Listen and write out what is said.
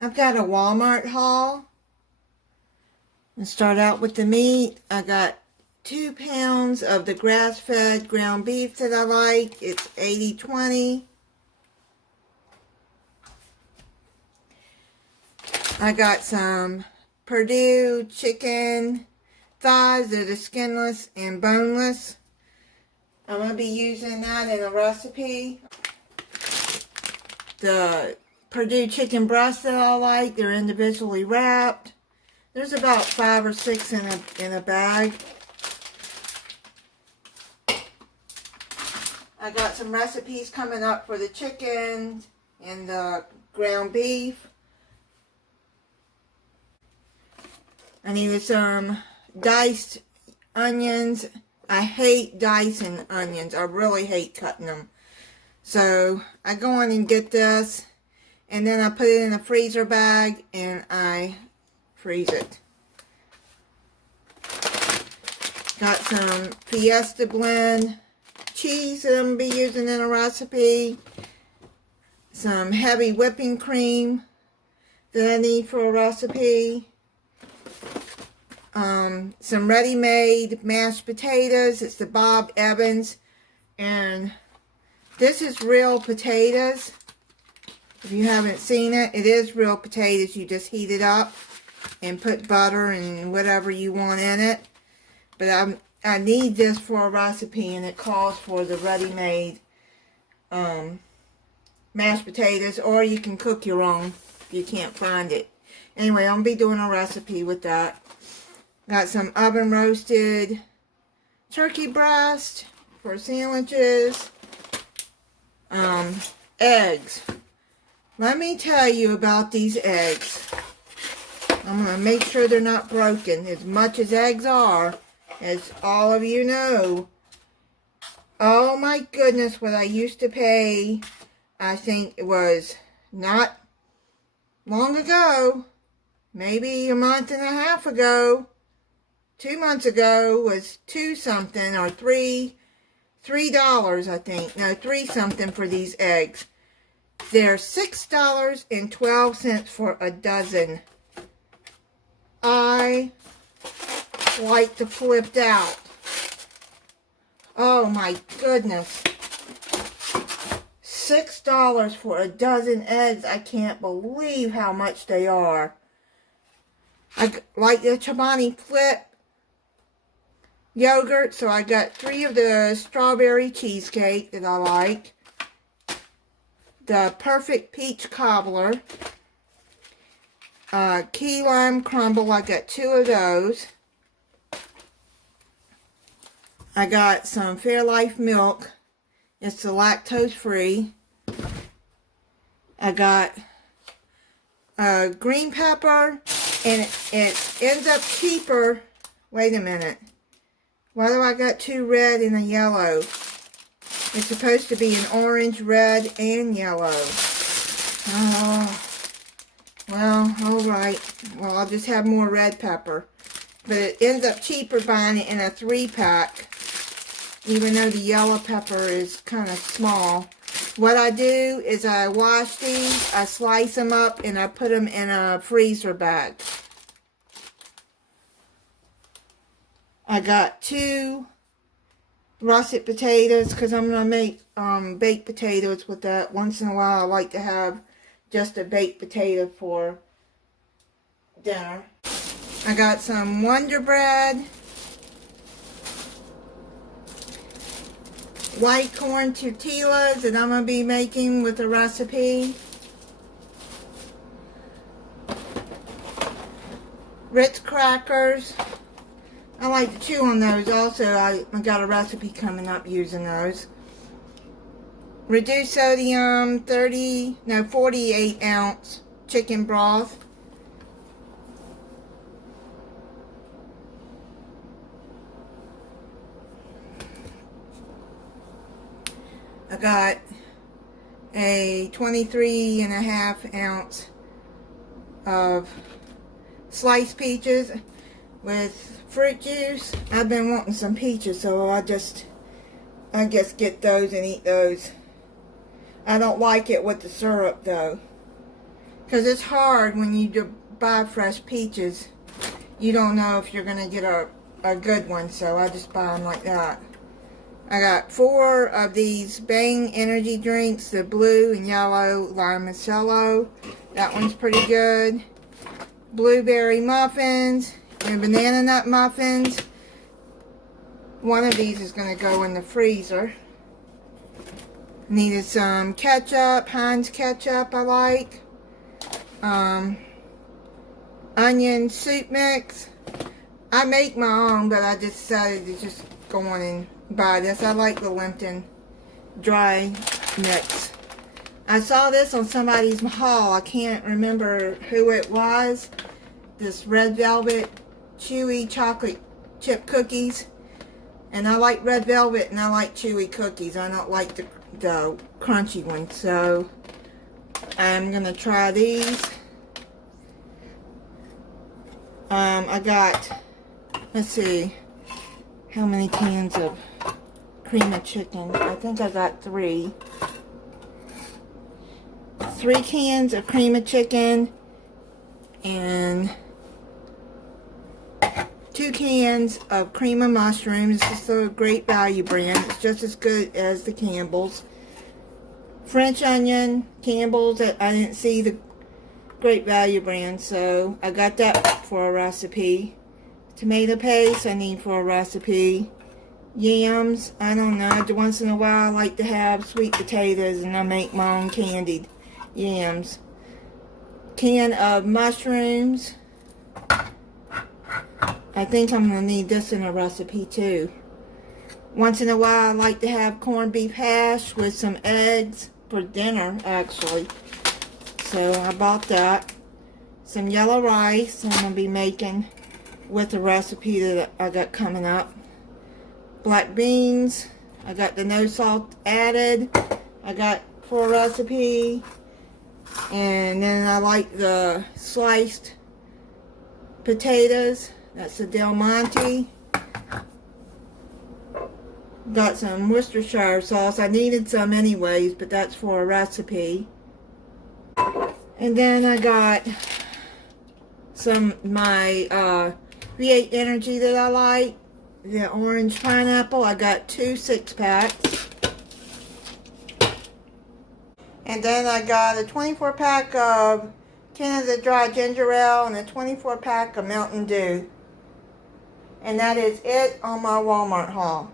I've got a Walmart haul. Let's start out with the meat. I got 2 pounds of the grass-fed ground beef that I like. It's 80/20. I got some Purdue chicken thighs that are skinless and boneless. I'm going to be using that in a recipe. The Purdue chicken breasts that I like, they're individually wrapped. There's about 5 or 6 in a bag. I got some recipes coming up for the chicken and the ground beef. I needed some diced onions. I hate dicing onions. I really hate cutting them. So I go on and get this, and then I put it in a freezer bag and I freeze it. Got some Fiesta blend cheese that I'm going to be using in a recipe. Some heavy whipping cream that I need for a recipe. Some ready-made mashed potatoes. It's the Bob Evans, and this is real potatoes. If you haven't seen it, it is real potatoes. You just heat it up and put butter and whatever you want in it. But I need this for a recipe, and it calls for the ready-made mashed potatoes, or you can cook your own if you can't find it. Anyway, I'm going to be doing a recipe with that. Got some oven roasted turkey breast for sandwiches. Eggs. Let me tell you about these eggs. I'm going to make sure they're not broken. As much as eggs are, as all of you know. Oh my goodness, what I used to pay, I think it was not long ago, maybe a month and a half ago, 2 months ago, was $2 something or $3 I think. No, $3 something for these eggs. They're $6.12 for a dozen. I like to flip out. Oh my goodness. $6 for a dozen eggs. I can't believe how much they are. I like the Chobani Flip yogurt, so I got 3 of the strawberry cheesecake that I like. The perfect peach cobbler. Key lime crumble, I got 2 of those. I got some Fairlife milk. It's the lactose free. I got green pepper, and it ends up cheaper. Wait a minute. Why do I got 2 red and a yellow? It's supposed to be an orange, red, and yellow. Oh, well, alright. Well, I'll just have more red pepper. But it ends up cheaper buying it in a 3-pack. Even though the yellow pepper is kind of small. What I do is I wash these, I slice them up, and I put them in a freezer bag. I got 2 russet potatoes because I'm going to make baked potatoes with that. Once in a while I like to have just a baked potato for dinner. I got some Wonder Bread, white corn tortillas that I'm going to be making with a recipe. Ritz crackers. I like to chew on those also. I got a recipe coming up using those. Reduced sodium 48 ounce chicken broth. I got a 23.5 ounce of sliced peaches with fruit juice. I've been wanting some peaches, so I guess get those and eat those. I don't like it with the syrup though. Because it's hard when you buy fresh peaches. You don't know if you're going to get a good one, so I just buy them like that. I got 4 of these Bang energy drinks, the blue and yellow limoncello. That one's pretty good. Blueberry muffins and banana nut muffins. One of these is going to go in the freezer. Needed some ketchup, Heinz ketchup I like. Onion soup mix. I make my own, but I just decided to just go on and buy this. I like the Lipton dry mix. I saw this on somebody's haul. I can't remember who it was. This red velvet chewy chocolate chip cookies. And I like red velvet and I like chewy cookies. I don't like the crunchy ones. So I'm going to try these. I got, let's see, how many cans of cream of chicken. I think I got 3. 3 cans of cream of chicken and 2 cans of cream of mushrooms. This is a Great Value brand. It's just as good as the Campbell's. French onion, Campbell's. I didn't see the Great Value brand, so I got that for a recipe. Tomato paste I need for a recipe. Yams, I don't know. Once in a while I like to have sweet potatoes and I make my own candied yams. Can of mushrooms. I think I'm going to need this in a recipe too. Once in a while I like to have corned beef hash with some eggs for dinner actually. So I bought that. Some yellow rice I'm going to be making with the recipe that I got coming up. Black beans. I got the no salt added. I got for a recipe. And then I like the sliced potatoes. That's the Del Monte. Got some Worcestershire sauce. I needed some anyways, but that's for a recipe. And then I got some my V8 Energy that I like. The orange pineapple. I got 2 6-packs. And then I got a 24-pack of Canada Dry Ginger Ale and a 24-pack of Mountain Dew. And that is it on my Walmart haul.